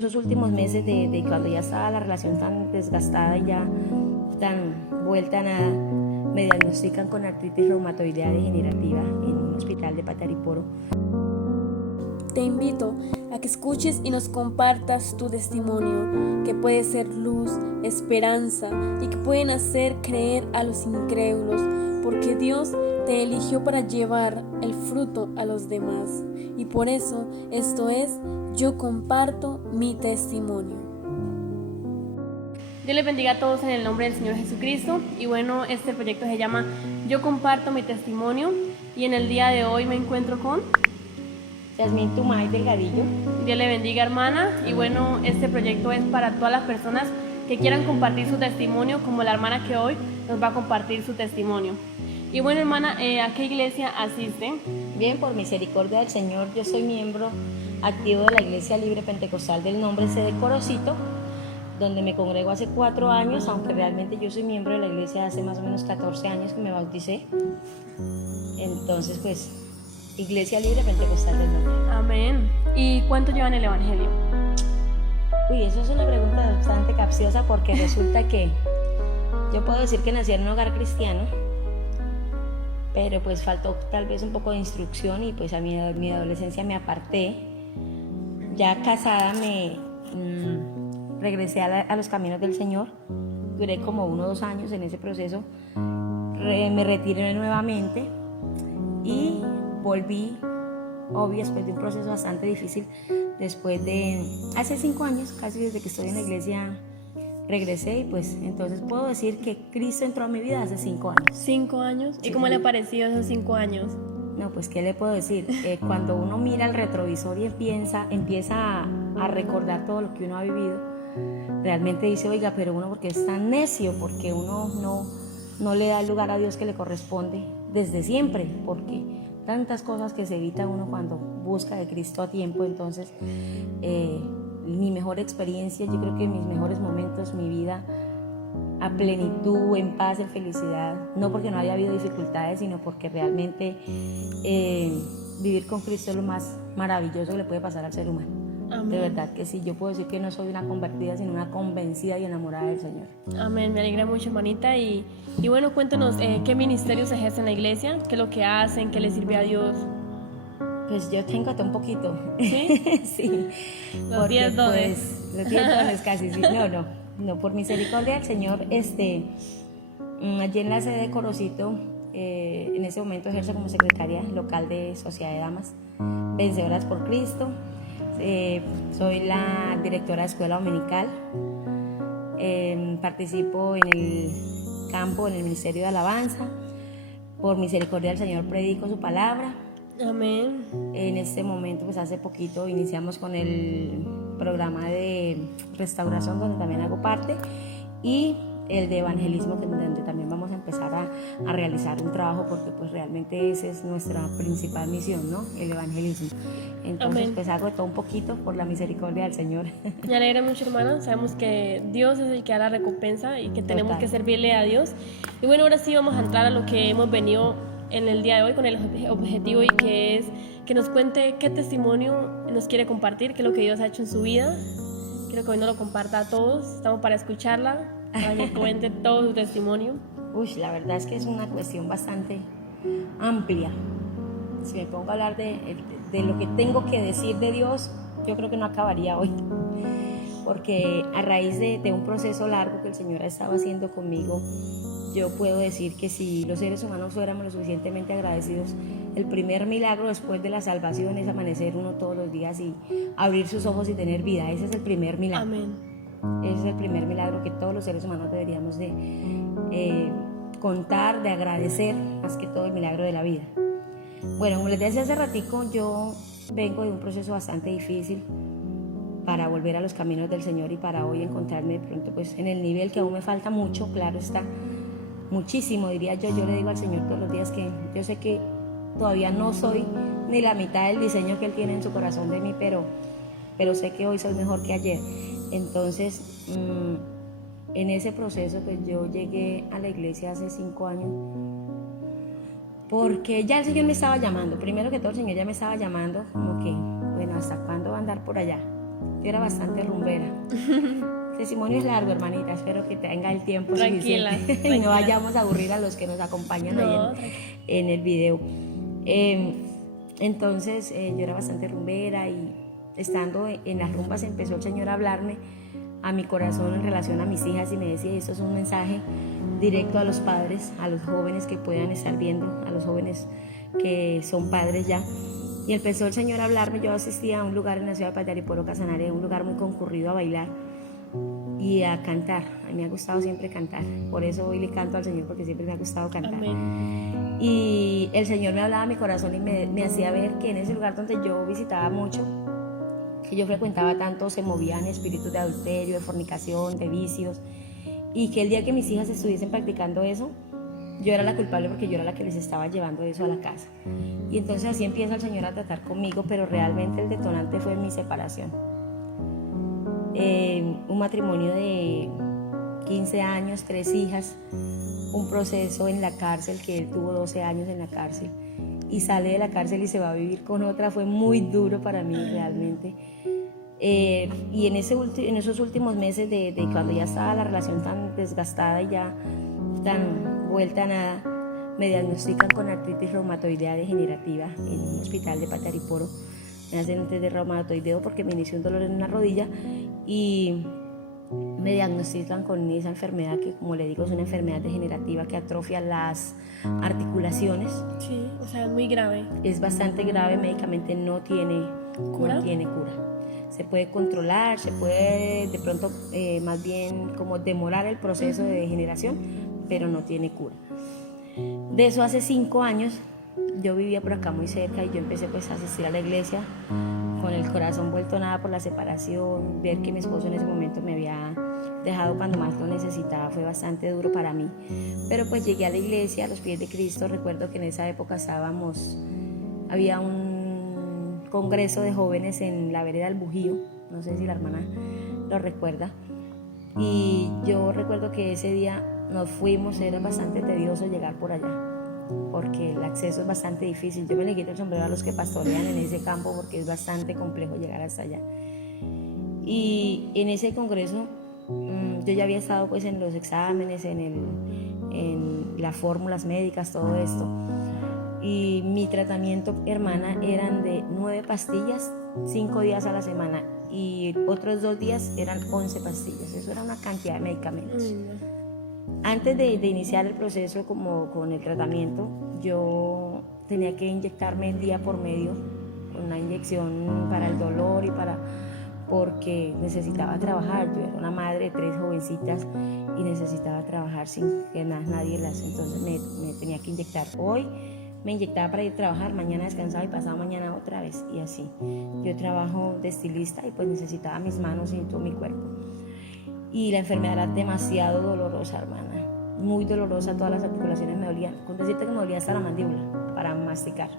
Esos últimos meses de cuando ya estaba la relación tan desgastada y ya tan vuelta a nada, me diagnostican con artritis reumatoidea degenerativa en un hospital de Patariporo. Te invito a que escuches y nos compartas tu testimonio, que puede ser luz, esperanza y que pueden hacer creer a los incrédulos, porque Dios te eligió para llevar el fruto a los demás. Y por eso esto es Yo Comparto Mi Testimonio. Dios les bendiga a todos en el nombre del Señor Jesucristo. Y bueno, este proyecto se llama Yo Comparto Mi Testimonio. Y en el día de hoy me encuentro con Yasmín Tumay Delgadillo. Dios le bendiga, hermana. Y bueno, este proyecto es para todas las personas que quieran compartir su testimonio, como la hermana que hoy nos va a compartir su testimonio. Y bueno, hermana, ¿a qué iglesia asiste? Bien, por misericordia del Señor, yo soy miembro activo de la Iglesia Libre Pentecostal del Nombre C de Corocito, donde me congrego hace 4 años, aunque realmente yo soy miembro de la iglesia hace más o menos 14 años que me bauticé. Entonces, pues, Iglesia Libre Pentecostal del Nombre. Amén. ¿Y cuánto llevan el Evangelio? Uy, eso es una pregunta bastante capciosa porque resulta que yo puedo decir que nací en un hogar cristiano, pero pues faltó tal vez un poco de instrucción y pues a mi adolescencia me aparté. Ya casada regresé a los caminos del Señor. Duré como 1 o 2 años en ese proceso. Me retiré nuevamente y volví, obvio, después de un proceso bastante difícil. Después de hace 5 años, casi desde que estoy en la iglesia, regresé y pues entonces puedo decir que Cristo entró a mi vida hace 5 años. 5 años. ¿Y Sí, cómo sí. le ha parecido esos 5 años? No, pues ¿qué le puedo decir? Cuando uno mira el retrovisor y empieza a recordar todo lo que uno ha vivido, realmente dice, oiga, pero uno porque es tan necio, porque uno no le da el lugar a Dios que le corresponde desde siempre, porque tantas cosas que se evita uno cuando busca de Cristo a tiempo. Entonces, mi mejor experiencia, yo creo que mis mejores momentos, mi vida a plenitud, en paz, en felicidad, no porque no haya habido dificultades, sino porque realmente vivir con Cristo es lo más maravilloso que le puede pasar al ser humano. Amén. De verdad que sí, yo puedo decir que no soy una convertida, sino una convencida y enamorada del Señor. Amén, me alegra mucho, hermanita. Y bueno, cuéntanos qué ministerios ejercen en la iglesia, qué es lo que hacen, qué le sirve a Dios. Pues yo tengo hasta un poquito. ¿Sí? Sí. Los 10 dones. Pues, los 10 dones casi, sí. No, por misericordia del Señor, allí en la sede de Corocito, en ese momento ejerzo como secretaria local de Sociedad de Damas Vencedoras por Cristo. Soy la directora de escuela dominical. Participo en el campo, en el ministerio de alabanza. Por misericordia del Señor predico su palabra. Amén. En este momento, pues hace poquito iniciamos con el programa de restauración, donde también hago parte, y el de evangelismo, donde también vamos a empezar a realizar un trabajo, porque pues realmente esa es nuestra principal misión, ¿no? El evangelismo. Entonces, Amén. pues hago de todo un poquito por la misericordia del Señor. Me alegra mucho, hermana. Sabemos que Dios es el que da la recompensa y que tenemos Total. que servirle a Dios. Y bueno, ahora sí vamos a entrar a lo que hemos venido en el día de hoy con el objetivo, y que es que nos cuente qué testimonio nos quiere compartir, qué es lo que Dios ha hecho en su vida. Quiero que hoy nos lo comparta a todos. Estamos para escucharla, para que cuente todo su testimonio. Uy, la verdad es que es una cuestión bastante amplia. Si me pongo a hablar de lo que tengo que decir de Dios, yo creo que no acabaría hoy. Porque a raíz de un proceso largo que el Señor ha estado haciendo conmigo, yo puedo decir que si los seres humanos fuéramos lo suficientemente agradecidos, el primer milagro después de la salvación es amanecer uno todos los días y abrir sus ojos y tener vida. Ese es el primer milagro. Amén. Ese es el primer milagro que todos los seres humanos deberíamos de contar, de agradecer, más que todo el milagro de la vida. Bueno, como les decía hace ratico, yo vengo de un proceso bastante difícil para volver a los caminos del Señor y para hoy encontrarme de pronto pues en el nivel que aún me falta mucho, claro está, muchísimo diría yo. Yo le digo al Señor todos los días que yo sé que todavía no soy ni la mitad del diseño que Él tiene en su corazón de mí, pero sé que hoy soy mejor que ayer. Entonces, en ese proceso pues yo llegué a la iglesia hace 5 años porque ya el Señor me estaba llamando. Primero que todo, el Señor ya me estaba llamando, como que, bueno, ¿hasta cuándo va a andar por allá? Yo era bastante rumbera. El testimonio es largo, hermanita, espero que tenga el tiempo Tranquila, suficiente y tranquila. no vayamos a aburrir a los que nos acompañan No, ahí en el video. Entonces yo era bastante rumbera y estando en las rumbas empezó el Señor a hablarme a mi corazón en relación a mis hijas y me decía, esto es un mensaje directo a los padres, a los jóvenes que puedan estar viendo, a los jóvenes que son padres ya. Y empezó el Señor a hablarme. Yo asistía a un lugar en la ciudad de Patariporo, Casanare, un lugar muy concurrido a bailar y a cantar. A mí me ha gustado siempre cantar, por eso hoy le canto al Señor, porque siempre me ha gustado cantar. amén. Y el Señor me hablaba a mi corazón y me hacía ver que en ese lugar donde yo visitaba mucho, que yo frecuentaba tanto, se movían espíritus de adulterio, de fornicación, de vicios, y que el día que mis hijas estuviesen practicando eso, yo era la culpable porque yo era la que les estaba llevando eso a la casa. Y entonces así empieza el Señor a tratar conmigo, pero realmente el detonante fue mi separación. Un matrimonio de 15 años, 3 hijas, un proceso en la cárcel, que él tuvo 12 años en la cárcel y sale de la cárcel y se va a vivir con otra. Fue muy duro para mí realmente. Y en esos últimos meses de cuando ya estaba la relación tan desgastada y ya tan vuelta a nada, me diagnostican con artritis reumatoidea degenerativa en un hospital de Patariporo. Me hacen un test de reumatoideo porque me inició un dolor en una rodilla y me diagnostican con esa enfermedad que, como le digo, es una enfermedad degenerativa que atrofia las articulaciones. Sí, o sea, es muy grave. Es bastante grave, médicamente no tiene ¿Cura? No tiene cura. Se puede controlar, se puede de pronto más bien como demorar el proceso de degeneración, pero no tiene cura. De eso hace 5 años, yo vivía por acá muy cerca y yo empecé pues a asistir a la iglesia con el corazón vuelto nada por la separación. Ver que mi esposo en ese momento me había dejado cuando más lo necesitaba fue bastante duro para mí, pero pues llegué a la iglesia a los pies de Cristo. Recuerdo que en esa época había un congreso de jóvenes en la vereda del Bujío, no sé si la hermana lo recuerda, y yo recuerdo que ese día nos fuimos. Era bastante tedioso llegar por allá porque el acceso es bastante difícil. Yo me le quito el sombrero a los que pastorean en ese campo porque es bastante complejo llegar hasta allá. Y en ese congreso yo ya había estado pues en los exámenes, en las fórmulas médicas, todo esto, y mi tratamiento, hermana, eran de 9 pastillas 5 días a la semana y otros 2 días eran 11 pastillas. Eso era una cantidad de medicamentos. Antes de iniciar el proceso como con el tratamiento, yo tenía que inyectarme día por medio, una inyección para el dolor y porque necesitaba trabajar. Yo era una madre de 3 jovencitas y necesitaba trabajar sin que nadie entonces me tenía que inyectar. Hoy me inyectaba para ir a trabajar, mañana descansaba y pasado mañana otra vez, y así. Yo trabajo de estilista y pues necesitaba mis manos y todo mi cuerpo. Y la enfermedad era demasiado dolorosa, hermana, muy dolorosa. Todas las articulaciones me dolían, con decirte que me dolía hasta la mandíbula para masticar.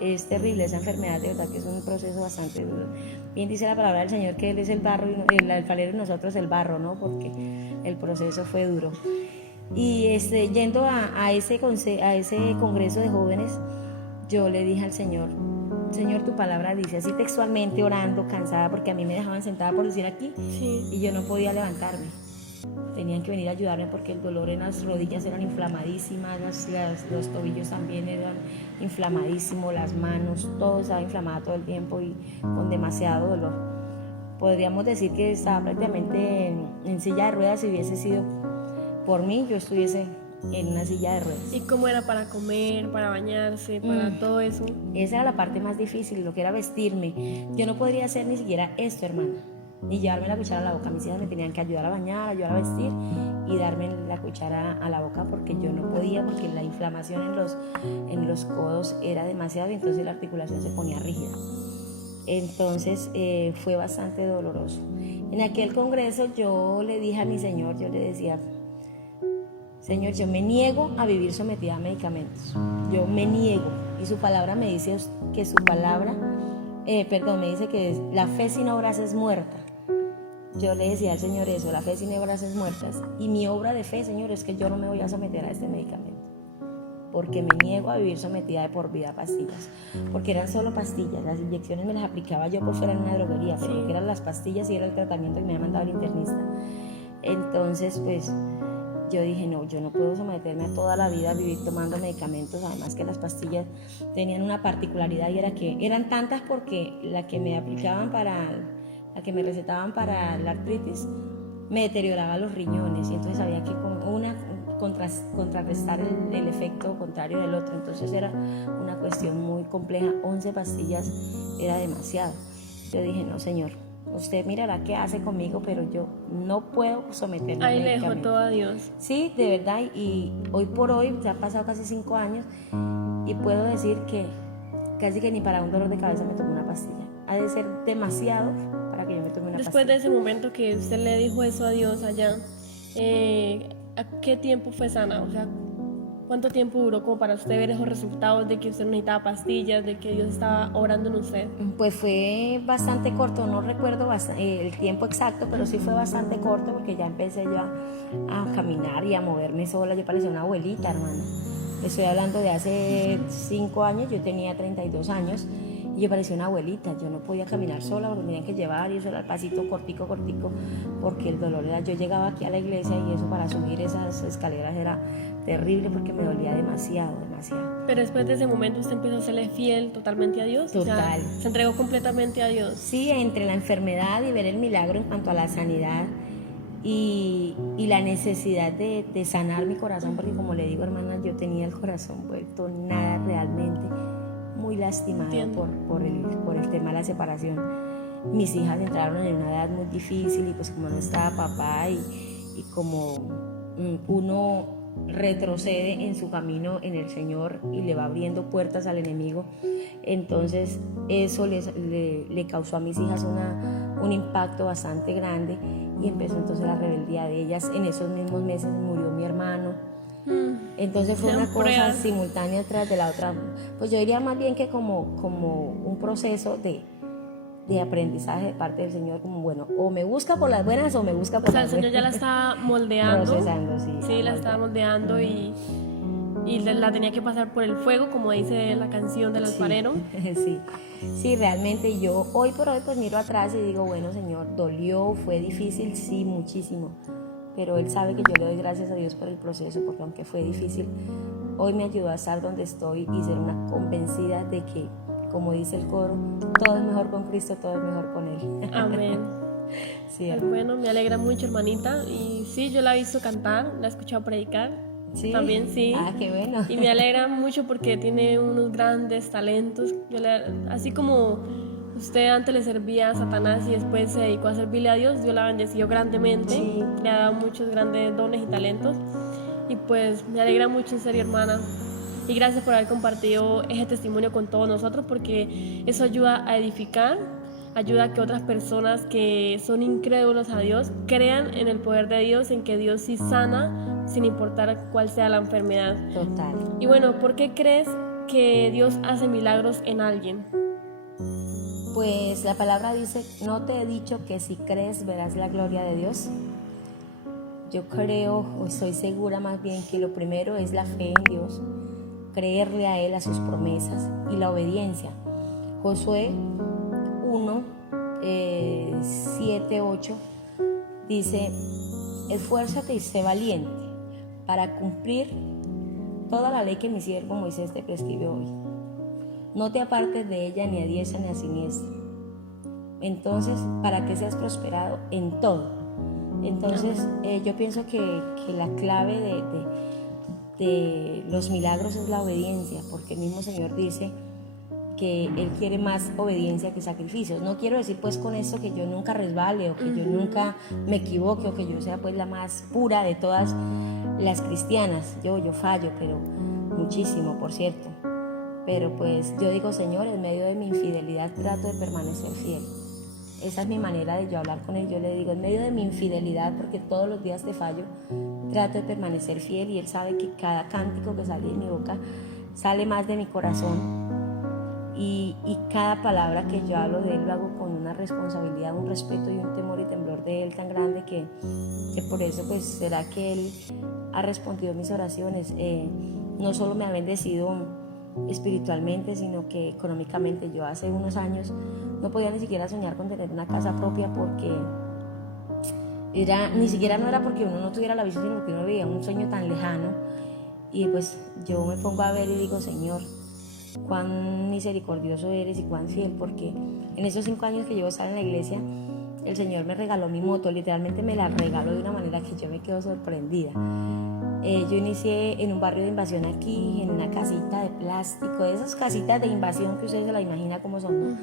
Es terrible esa enfermedad, de verdad que es un proceso bastante duro. Bien dice la palabra del Señor que Él es el barro, el alfarero y nosotros el barro, ¿no? Porque el proceso fue duro. Y yendo a ese congreso de jóvenes, yo le dije al Señor, Señor, tu palabra dice, así textualmente, orando, cansada, porque a mí me dejaban sentada, por decir aquí, Sí. y yo no podía levantarme. Tenían que venir a ayudarme porque el dolor en las rodillas eran inflamadísimas, los tobillos también eran inflamadísimos, las manos, todo estaba inflamado todo el tiempo y con demasiado dolor. Podríamos decir que estaba prácticamente en silla de ruedas. Si hubiese sido por mí, yo estuviese en una silla de ruedas. ¿Y cómo era para comer, para bañarse, para todo eso? Esa era la parte más difícil, lo que era vestirme. Yo no podría hacer ni siquiera esto, hermana, ni llevarme la cuchara a la boca. Mis hijas me tenían que ayudar a bañar, ayudar a vestir y darme la cuchara a la boca porque yo no podía, porque la inflamación en los codos era demasiado y entonces la articulación se ponía rígida. Entonces fue bastante doloroso. En aquel congreso yo le dije a mi Señor, yo le decía, Señor, yo me niego a vivir sometida a medicamentos. Yo me niego. Y su palabra me dice que me dice que la fe sin obras es muerta. Yo le decía al Señor eso, la fe sin obras es muerta. Y mi obra de fe, Señor, es que yo no me voy a someter a este medicamento. porque me niego a vivir sometida de por vida a pastillas, porque eran solo pastillas. Las inyecciones me las aplicaba yo por fuera en una droguería, pero Sí. lo que eran las pastillas y era el tratamiento que me había mandado el internista. Entonces, pues yo dije, no, yo no puedo someterme a toda la vida a vivir tomando medicamentos, además que las pastillas tenían una particularidad y era que eran tantas porque la que me aplicaban la que me recetaban para la artritis me deterioraba los riñones y entonces había que contrarrestar el efecto contrario del otro, entonces era una cuestión muy compleja. 11 pastillas era demasiado. Yo dije, no, señor, usted mirará qué hace conmigo, pero yo no puedo someterme a Ahí le dejó medicamentos. todo a Dios. Sí, de verdad, y hoy por hoy, ya han pasado casi 5 años, y puedo decir que casi que ni para un dolor de cabeza me tomo una pastilla. Ha de ser demasiado para que yo me tome una Después de pastilla. ese momento que usted le dijo eso a Dios allá, ¿a qué tiempo fue sana? O sea, ¿cuánto tiempo duró como para usted ver esos resultados de que usted no necesitaba pastillas, de que Dios estaba orando en usted? Pues fue bastante corto, no recuerdo el tiempo exacto, pero sí fue bastante corto porque ya empecé yo a caminar y a moverme sola. Yo parecía una abuelita, hermana. Estoy hablando de hace 5 años, yo tenía 32 años y yo parecía una abuelita. Yo no podía caminar sola porque me tenían que llevar y eso era el pasito cortico, porque el dolor era... Yo llegaba aquí a la iglesia y eso para subir esas escaleras era terrible porque me dolía demasiado. Pero después de ese momento usted empezó a serle fiel totalmente a Dios. Total. O sea, se entregó completamente a Dios. Sí, entre la enfermedad y ver el milagro en cuanto a la sanidad y la necesidad de sanar mi corazón, porque como le digo, hermana, yo tenía el corazón vuelto nada, realmente muy lastimado por el tema de la separación. Mis hijas entraron en una edad muy difícil y pues como no estaba papá y como uno retrocede en su camino en el Señor y le va abriendo puertas al enemigo, entonces eso le causó a mis hijas un impacto bastante grande y empezó entonces la rebeldía de ellas. En esos mismos meses murió mi hermano, entonces fue una cosa simultánea tras de la otra. Pues yo diría más bien que como un proceso de aprendizaje de parte del Señor, como bueno, o me busca por las buenas o me busca por O sea, el las Señor buenas. ya la estaba moldeando. Procesando, sí. Sí, la estaba moldeando y la tenía que pasar por el fuego, como dice la canción del alfarero. Sí, realmente yo hoy por hoy pues miro atrás y digo, bueno, Señor, dolió, fue difícil, sí, muchísimo, pero Él sabe que yo le doy gracias a Dios por el proceso, porque aunque fue difícil, hoy me ayudó a estar donde estoy y ser una convencida de que, como dice el coro, todo es mejor con Cristo, todo es mejor con Él. Amén. Sí, Pues bueno, me alegra mucho, hermanita. Y sí, yo la he visto cantar, la he escuchado predicar. ¿sí? También sí. Ah, qué bueno. Y me alegra mucho porque tiene unos grandes talentos. Así como usted antes le servía a Satanás y después se dedicó a servirle a Dios, Dios la bendeció grandemente. Sí. Le ha dado muchos grandes dones y talentos. Y pues me alegra mucho, en serio, hermana. Y gracias por haber compartido ese testimonio con todos nosotros, porque eso ayuda a edificar, ayuda a que otras personas que son incrédulos a Dios crean en el poder de Dios, en que Dios sí sana sin importar cuál sea la enfermedad. Total. Y bueno, ¿por qué crees que Dios hace milagros en alguien? Pues la palabra dice, no te he dicho que si crees verás la gloria de Dios. Yo creo, o estoy segura más bien, que lo primero es la fe en Dios, creerle a Él, a sus promesas y la obediencia. Josué 1, 7, 8 dice, esfuérzate y sé valiente para cumplir toda la ley que mi siervo Moisés te prescribió hoy. No te apartes de ella ni a diestra ni a siniestra. Entonces, para que seas prosperado en todo. Entonces, yo pienso que la clave de los milagros es la obediencia, porque el mismo Señor dice que Él quiere más obediencia que sacrificios. No quiero decir pues con esto que yo nunca resbale o que yo nunca me equivoque o que yo sea pues la más pura de todas las cristianas. Yo fallo, pero muchísimo, por cierto. Pero pues yo digo, Señor, en medio de mi infidelidad trato de permanecer fiel. Esa es mi manera de yo hablar con Él. Yo le digo, en medio de mi infidelidad, porque todos los días te fallo, trato de permanecer fiel, y Él sabe que cada cántico que sale de mi boca sale más de mi corazón, y cada palabra que yo hablo de Él lo hago con una responsabilidad, un respeto y un temor y temblor de Él tan grande que por eso pues será que Él ha respondido mis oraciones. no solo me ha bendecido espiritualmente, sino que económicamente. Yo hace unos años no podía ni siquiera soñar con tener una casa propia, porque ni siquiera no era porque uno no tuviera la visión, sino que uno veía un sueño tan lejano. Y pues yo me pongo a ver y digo, Señor, cuán misericordioso eres y cuán fiel, porque en esos 5 años que llevo estar en la iglesia, el Señor me regaló mi moto, literalmente me la regaló de una manera que yo me quedo sorprendida. Yo inicié en un barrio de invasión aquí, en una casita de plástico, de esas casitas de invasión que ustedes se la imaginan cómo son, ¿no?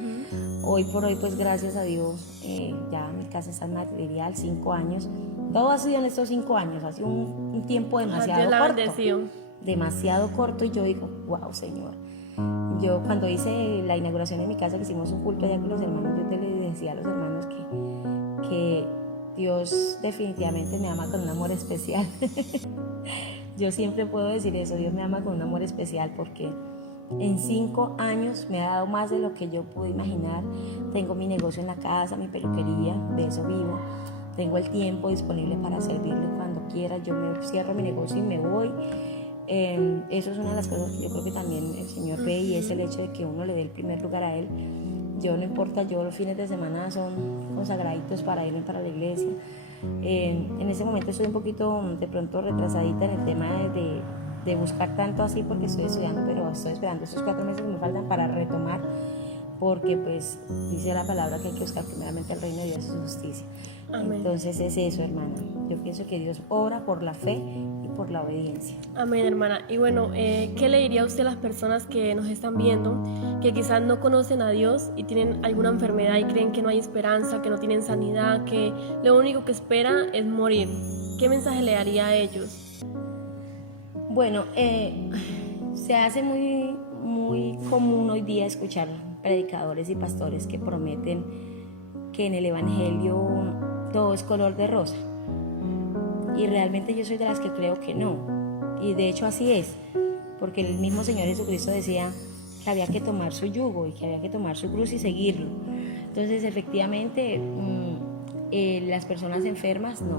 Hoy por hoy, pues gracias a Dios, ya mi casa está en material, 5 años. Todo ha sido en estos 5 años, ha sido un tiempo demasiado corto. Demasiado corto, y yo digo, wow, Señor. Yo cuando hice la inauguración en mi casa, que hicimos un culto allá con los hermanos, yo te les decía a los hermanos que Dios definitivamente me ama con un amor especial. Yo siempre puedo decir eso, Dios me ama con un amor especial, porque en 5 años me ha dado más de lo que yo pude imaginar. Tengo mi negocio en la casa, mi peluquería, de eso vivo. Tengo el tiempo disponible para servirle cuando quiera. Yo me cierro mi negocio y me voy. Eso es una de las cosas que yo creo que también el Señor ve, y es el hecho de que uno le dé el primer lugar a Él. Yo no importa, yo los fines de semana son consagraditos para irme para la iglesia. En ese momento estoy un poquito de pronto retrasadita en el tema de buscar tanto así, porque estoy estudiando, pero estoy esperando esos 4 meses que me faltan para retomar, porque pues dice la palabra que hay que buscar primeramente el reino de Dios y su justicia. Amén. Entonces es eso, hermana. Yo pienso que Dios obra por la fe y por la obediencia. Amén, hermana. Y bueno, ¿qué le diría usted a las personas que nos están viendo, que quizás no conocen a Dios y tienen alguna enfermedad y creen que no hay esperanza, que no tienen sanidad, que lo único que espera es morir? ¿Qué mensaje le daría a ellos? Bueno, se hace muy, muy común hoy día escuchar predicadores y pastores que prometen que en el evangelio todo es color de rosa, y realmente yo soy de las que creo que no, y de hecho así es, porque el mismo Señor Jesucristo decía que había que tomar su yugo y que había que tomar su cruz y seguirlo. Entonces efectivamente las personas enfermas no.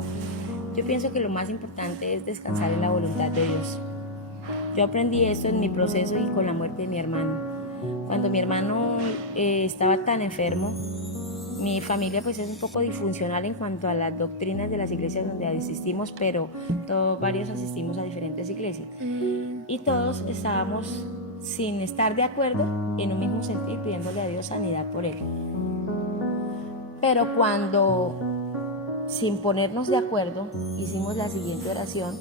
Yo pienso que lo más importante es descansar en la voluntad de Dios. Yo aprendí esto en mi proceso y con la muerte de mi hermano. Cuando mi hermano estaba tan enfermo, mi familia pues es un poco disfuncional en cuanto a las doctrinas de las iglesias donde asistimos, pero varios asistimos a diferentes iglesias, y todos estábamos sin estar de acuerdo en un mismo sentido, pidiéndole a Dios sanidad por él. Pero cuando, sin ponernos de acuerdo, hicimos la siguiente oración,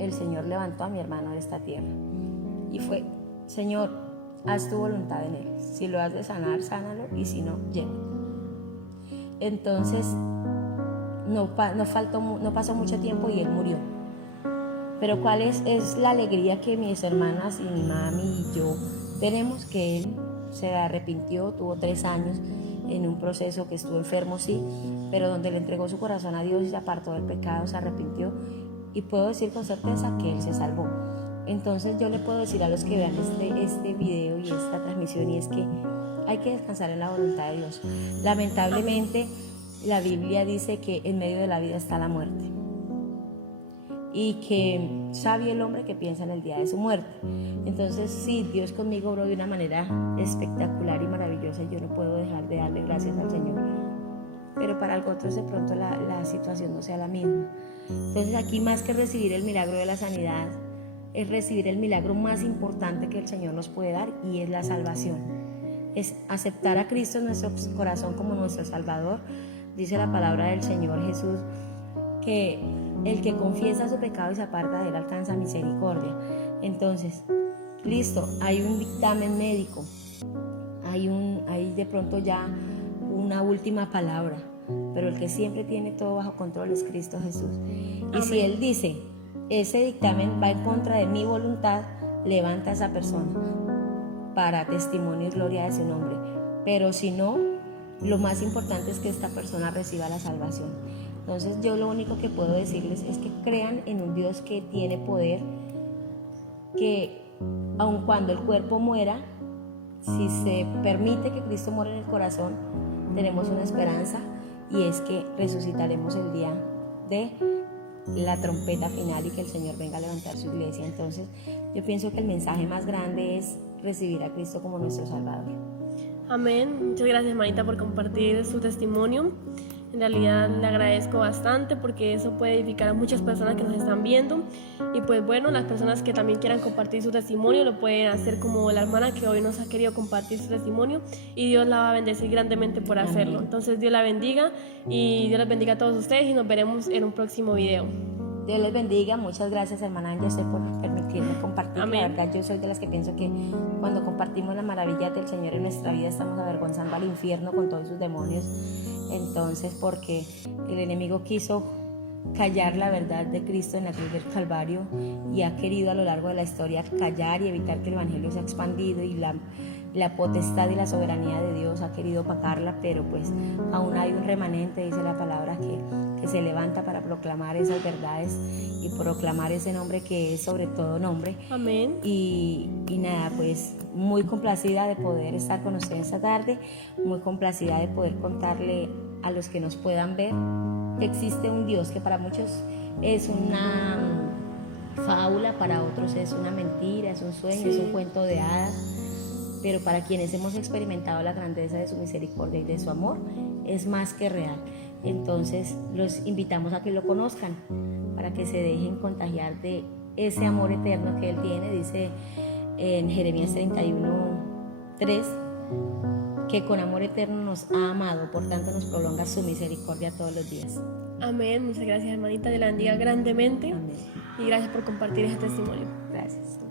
el Señor levantó a mi hermano de esta tierra y fue: Señor, haz tu voluntad en él. Si lo has de sanar, sánalo, y si no, llévalo. Entonces no pasó mucho tiempo y él murió. Pero ¿cuál es la alegría que mis hermanas y mi mami y yo tenemos? Que él se arrepintió, tuvo 3 años en un proceso que estuvo enfermo, sí, pero donde le entregó su corazón a Dios y se apartó del pecado, se arrepintió, y puedo decir con certeza que él se salvó. Entonces yo le puedo decir a los que vean este video y esta transmisión, y es que hay que descansar en la voluntad de Dios. Lamentablemente la Biblia dice que en medio de la vida está la muerte, y que sabio el hombre que piensa en el día de su muerte. Entonces sí, Dios conmigo obró de una manera espectacular y maravillosa, y yo no puedo dejar de darle gracias al Señor, pero para otros de pronto la situación no sea la misma. Entonces aquí, más que recibir el milagro de la sanidad, es recibir el milagro más importante que el Señor nos puede dar, y es la salvación. Es aceptar a Cristo en nuestro corazón como nuestro Salvador. Dice la palabra del Señor Jesús que el que confiesa su pecado y se aparta de él alcanza misericordia. Entonces, listo, hay un dictamen médico, hay de pronto ya una última palabra, pero el que siempre tiene todo bajo control es Cristo Jesús. Y amén. Si Él dice, ese dictamen va en contra de mi voluntad, levanta a esa persona para testimonio y gloria de su nombre. Pero si no, lo más importante es que esta persona reciba la salvación. Entonces yo lo único que puedo decirles es que crean en un Dios que tiene poder, que aun cuando el cuerpo muera, si se permite que Cristo muera en el corazón, tenemos una esperanza, y es que resucitaremos el día de la trompeta final y que el Señor venga a levantar su iglesia. Entonces yo pienso que el mensaje más grande es recibir a Cristo como nuestro Salvador. Amén. Muchas gracias, hermanita, por compartir su testimonio. En realidad le agradezco bastante porque eso puede edificar a muchas personas que nos están viendo. Y pues bueno, las personas que también quieran compartir su testimonio lo pueden hacer como la hermana que hoy nos ha querido compartir su testimonio, y Dios la va a bendecir grandemente por hacerlo. Entonces Dios la bendiga y Dios les bendiga a todos ustedes, y nos veremos en un próximo video. Dios les bendiga. Muchas gracias, hermana Ángel, por permitirme compartir. Amén. La verdad, yo soy de las que pienso que cuando compartimos las maravillas del Señor en nuestra vida estamos avergonzando al infierno con todos sus demonios. Entonces, porque el enemigo quiso callar la verdad de Cristo en la cruz del Calvario y ha querido a lo largo de la historia callar y evitar que el Evangelio sea expandido, y la potestad y la soberanía de Dios ha querido opacarla, pero pues aún hay un remanente, dice la palabra, que se levanta para proclamar esas verdades y proclamar ese nombre que es sobre todo nombre. Amén. Y nada, pues muy complacida de poder estar con ustedes esta tarde, muy complacida de poder contarle a los que nos puedan ver que existe un Dios que para muchos es una fábula, para otros es una mentira, es un sueño, es un cuento de hadas, pero para quienes hemos experimentado la grandeza de su misericordia y de su amor, es más que real. Entonces los invitamos a que lo conozcan, para que se dejen contagiar de ese amor eterno que Él tiene. Dice en Jeremías 31:3 que con amor eterno nos ha amado, por tanto nos prolonga su misericordia todos los días. Amén. Muchas gracias, hermanita. Dios la bendiga grandemente. Amén. Y gracias por compartir ese testimonio. Gracias.